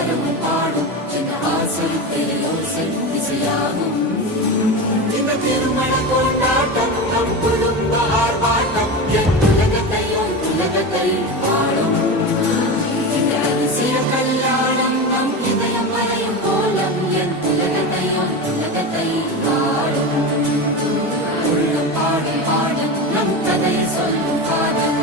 பரவும் பாடும் என்ற ஆசை பேரோசை இசையாகும். இந்த திருமண கொண்டாட்டம் நம் குடும்ப ஆர்ப்பாட்டம் என் உலகத்தை வாழும். இந்த அதிசய கல்யாணம் நம் இதயம் வரையும் கோலம் என் உலகத்தை வாழும். உள்ளம் பாடும் பாடல் நம் கதையை சொல்லும் காதல்.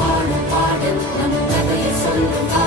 பாடும் பாடல் நம் கதையை சொல்லும்.